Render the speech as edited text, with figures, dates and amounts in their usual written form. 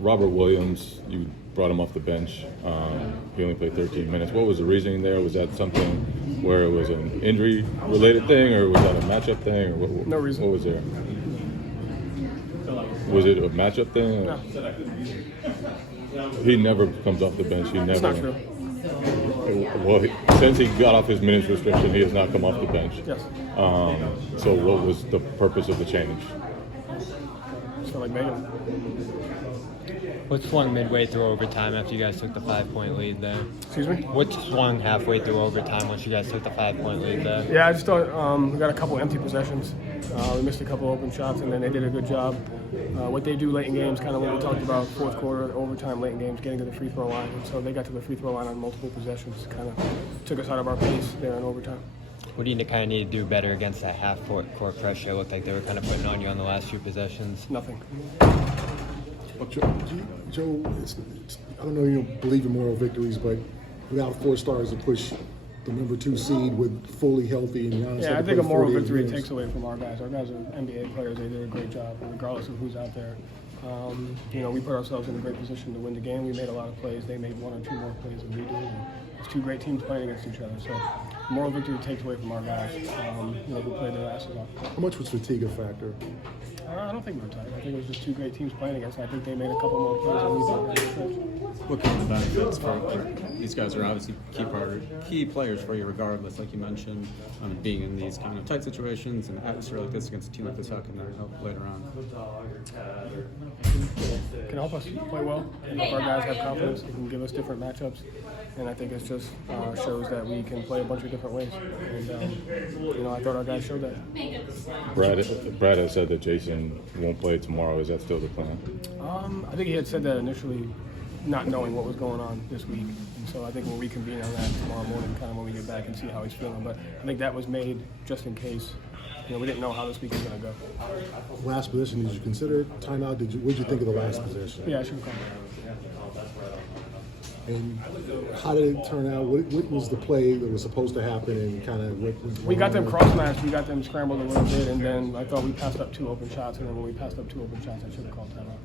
Robert Williams, you brought him off the bench. He only played 13 minutes. What was the reasoning there? Was that something where it was an injury-related thing, or was that a matchup thing? Or what, no reason. What was there? Was it a matchup thing? No. He never comes off the bench. He never. It's not true. Well, since he got off his minutes restriction, he has not come off the bench. Yes. So what was the purpose of the change? So like Megan. What swung midway through overtime after you guys took the 5-point lead there? Excuse me? What swung halfway through overtime once you guys took the 5-point lead there? Yeah, I just thought we got a couple empty possessions. We missed a couple open shots, and then they did a good job. What they do late in games, kind of what we talked about, fourth quarter, overtime, late in games, getting to the free throw line. And so they got to the free throw line on multiple possessions, kind of took us out of our pace there in overtime. What do you kind of need to do better against that half-court pressure? It looked like they were kind of putting on you on the last few possessions. Nothing. Joe, I don't know you don't believe in moral victories, but without 4 stars to push the number 2 seed with fully healthy and Giannis. Yeah, I think a moral victory takes away from our guys. Our guys are NBA players. They did a great job, regardless of who's out there. We put ourselves in a great position to win the game. We made a lot of plays. They made 1 or 2 more plays than we did. And it's 2 great teams playing against each other. So moral victory takes away from our guys, who played their asses off. How much was fatigue a factor? I don't think we were tired. I think it was just 2 great teams playing against. I think they made a couple more plays than we did. What kind of benefits for these guys are obviously key players for you regardless, like you mentioned, being in these kind of tight situations and atmosphere like this against a team like this, how can that help later on? Can help us play well and help our guys have confidence. It can give us different matchups, and I think it just shows that we can play a bunch of different ways. And I thought our guys showed that. Brad has said that Jason won't play tomorrow. Is that still the plan? I think he had said that initially, not knowing what was going on this week. And so I think we'll reconvene on that tomorrow morning, kind of when we get back and see how he's feeling. But I think that was made just in case. We didn't know how this week was going to go. Last position, did you consider timeout? What did you think of the last position? Yeah, I should have come. And how did it turn out? What was the play that was supposed to happen, and kind of what was We got them cross-matched, we got them scrambled a little bit, and then I thought we passed up 2 open shots, and then when we passed up 2 open shots, I should have called timeout.